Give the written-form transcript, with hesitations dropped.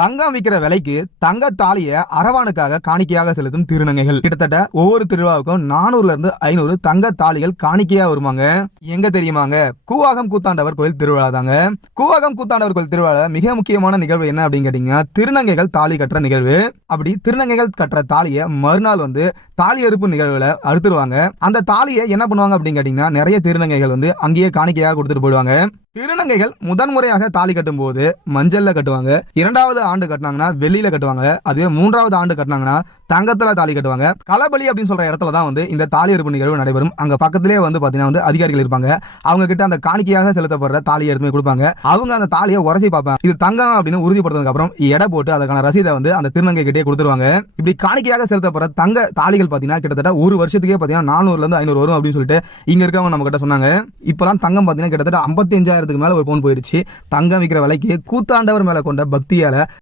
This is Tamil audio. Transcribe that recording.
தங்கம் விற்கிற விலைக்கு தங்க தாலிய அரவானுக்காக காணிக்கையாக செலுத்தும் திருநங்கைகள். கிட்டத்தட்ட ஒவ்வொரு திருவிழாவுக்கும் 400 இருந்து 500 தங்க தாலிகள் காணிக்கையா வருவாங்க. எங்க தெரியுமாங்க? கூவாகம் கூத்தாண்டவர் கோயில் திருவிழா தாங்க. கூவாகம் கூத்தாண்டவர் கோயில் திருவிழா மிக முக்கியமான நிகழ்வு என்ன அப்படின்னு கேட்டீங்கன்னா, திருநங்கைகள் தாலி கட்டுற நிகழ்வு. அப்படி திருநங்கைகள் கட்டுற தாலியை மறுநாள் தாலி அறுப்பு நிகழ்வுல அறுத்துருவாங்க. அந்த தாலியை என்ன பண்ணுவாங்க அப்படின்னு கேட்டீங்கன்னா, நிறைய திருநங்கைகள் அங்கேயே காணிக்கையாக கொடுத்துட்டு போயிடுவாங்க. திருநங்கைகள் முதன்முறையாக தாலி கட்டும் போது மஞ்சள்ல கட்டுவாங்க. 2வது ஆண்டு கட்டினாங்கன்னா வெள்ளியில கட்டுவாங்க. அதுவே 3வது ஆண்டு கட்டினாங்கன்னா தங்கத்துல தாலி கட்டுவாங்க. களபலி அப்படின்னு சொல்ற இடத்துல தான் இந்த தாலி அறுப்பு நிகழ்வு நடைபெறும். அங்க பக்கத்திலே பாத்தீங்கன்னா அதிகாரிகள் இருப்பாங்க. அவங்க கிட்ட அந்த காணிக்கையாக செலுத்தப்படுற தாலியை எடுத்து கொடுப்பாங்க. அவங்க அந்த தாலியை உரசி பார்ப்பாங்க. இது தங்கம் அப்படின்னு உறுதிப்படுத்ததுக்கு அப்புறம் எடை போட்டு அதுக்கான ரசீதை அந்த திருநங்கை கிட்டே கொடுத்துருவாங்க. இப்படி காணிக்கையாக செலுத்தப்படுற தங்க தாலிகள் பாத்தீங்கன்னா கிட்டத்தட்ட ஒரு வருஷத்துக்கே பாத்தீங்கன்னா 400 இருந்து 500 வரும் அப்படின்னு சொல்லிட்டு இங்க இருக்கவங்க நம்ம கிட்ட சொன்னாங்க. இப்பெல்லாம் தங்கம் பாத்தீங்கன்னா கிட்டத்தட்ட 55,000 மேல ஒரு பவுன் போயிடுச்சு. தங்கம் விற்கிற விலைக்கு கூத்தாண்டவர் மேல கொண்ட பக்தியால